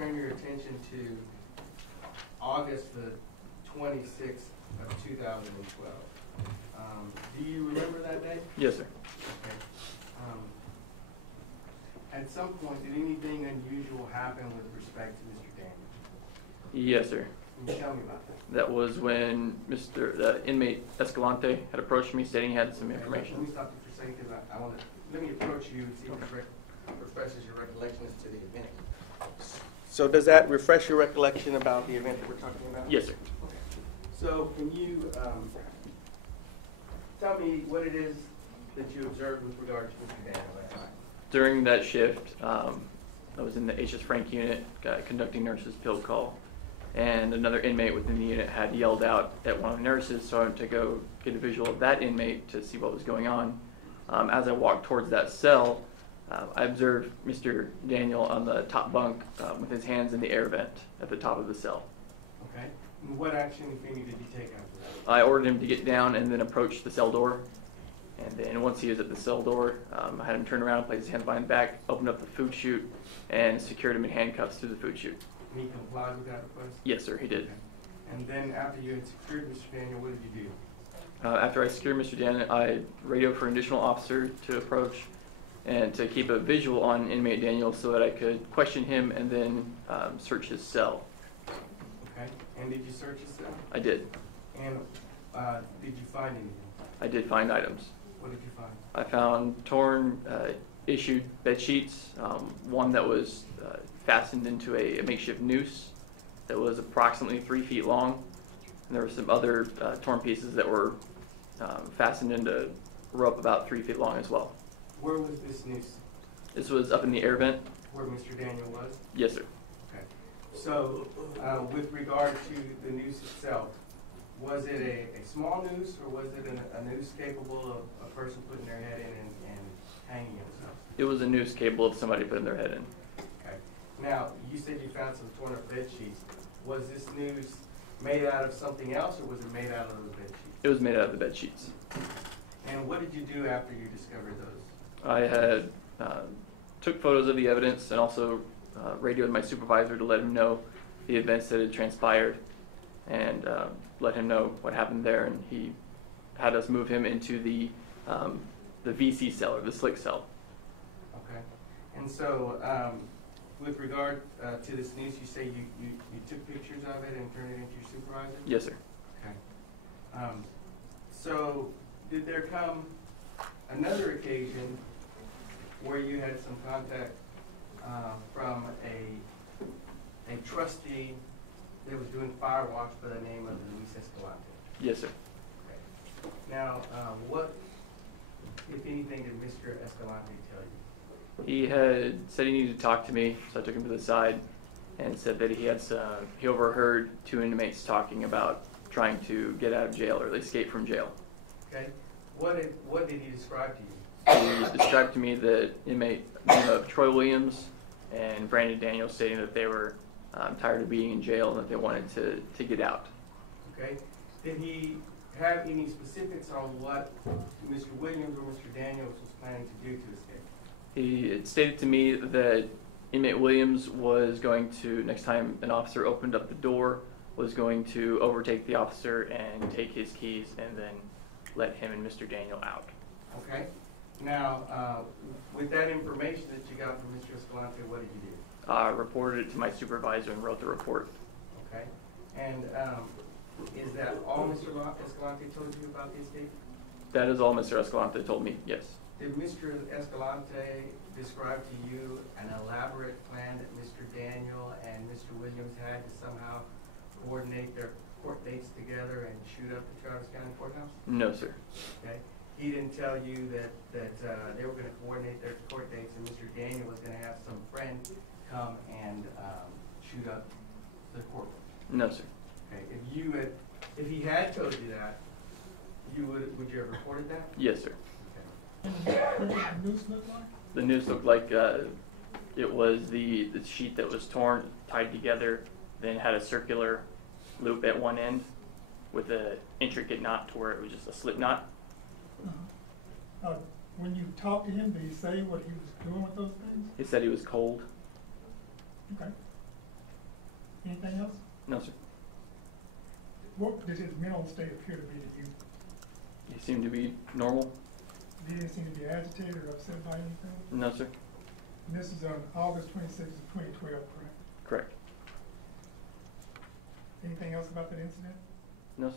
turn your attention to August the 26th of 2012. Do you remember that day? Yes, sir. Okay. At some point, did anything unusual happen with respect to Mr. Daniel? Yes, sir. Can you tell me about that? That was when the inmate Escalante had approached me stating he had some information. Let me stop you for a second because I want to, let me approach you and see if it refreshes your recollection as to the event. So does that refresh your recollection about the event that we're talking about? Yes, sir. Okay. So can you tell me what it is that you observed with regard to Mr. Daniel that time? During that shift, I was in the HS Frank unit, conducting nurses' pill call, and another inmate within the unit had yelled out at one of the nurses, so I went to go get a visual of that inmate to see what was going on. As I walked towards that cell, I observed Mr. Daniel on the top bunk with his hands in the air vent at the top of the cell. Okay. And what action, if any, did you take after that? I ordered him to get down and then approach the cell door. And then once he was at the cell door, I had him turn around, place his hands behind the back, opened up the food chute, and secured him in handcuffs to the food chute. And he complied with that request? Yes, sir, he did. Okay. And then after you had secured Mr. Daniel, what did you do? After I secured Mr. Daniel, I radioed for an additional officer to approach and to keep a visual on inmate Daniel so that I could question him and then search his cell. Okay. And did you search his cell? I did. And did you find anything? I did find items. What did you find? I found torn, issued bed sheets, one that was fastened into a makeshift noose that was approximately 3 feet long. And there were some other torn pieces that were fastened into rope about 3 feet long as well. Where was this noose? This was up in the air vent. Where Mr. Daniel was? Yes, sir. Okay. So with regard to the noose itself, was it a small noose or was it a noose capable of a person putting their head in and hanging themselves? It was a noose capable of somebody putting their head in. Okay. Now, you said you found some torn up bed sheets. Was this noose made out of something else or was it made out of those bed sheets? It was made out of the bed sheets. And what did you do after you discovered those? I had took photos of the evidence and also radioed my supervisor to let him know the events that had transpired and let him know what happened there, and he had us move him into the VC cell, or the slick cell. Okay. And so with regard to this noose, you say you took pictures of it and turned it into your supervisor? Yes, sir. Okay. So did there come another occasion where you had some contact from a trustee that was doing fire watch by the name of Luis Escalante? Yes, sir. Okay. Now, what, if anything, did Mr. Escalante tell you? He had said he needed to talk to me, so I took him to the side and said that he overheard 2 inmates talking about trying to get out of jail or escape from jail. Okay. What did he describe to you? He described to me the inmate name of Troy Williams and Brandon Daniels, stating that they were tired of being in jail and that they wanted to get out. Okay. Did he have any specifics on what Mr. Williams or Mr. Daniels was planning to do to escape? He had stated to me that inmate Williams was going to, next time an officer opened up the door, was going to overtake the officer and take his keys and then let him and Mr. Daniel out. Okay. Now, with that information that you got from Mr. Escalante, what did you do? I reported it to my supervisor and wrote the report. Okay. And is that all Mr. Escalante told you about the escape? That is all Mr. Escalante told me, yes. Did Mr. Escalante describe to you an elaborate plan that Mr. Daniel and Mr. Williams had to somehow coordinate their court dates together and shoot up the Travis County Courthouse? No, sir. Okay. He didn't tell you that they were going to coordinate their court dates and Mr. Daniel was going to have some friend come and shoot up the courtroom? No, sir. Okay. If he had told you that, would you have reported that? Yes, sir. Okay. What did the noose look like? The noose looked like it was the sheet that was torn, tied together, then had a circular loop at one end with an intricate knot to where it was just a slip knot. When you talked to him, did he say what he was doing with those things? He said he was cold. Okay. Anything else? No, sir. What did his mental state appear to be to you? He seemed to be normal. Did he seem to be agitated or upset by anything? No, sir. And this is on August 26th of 2012, correct? Correct. Anything else about that incident? No, sir.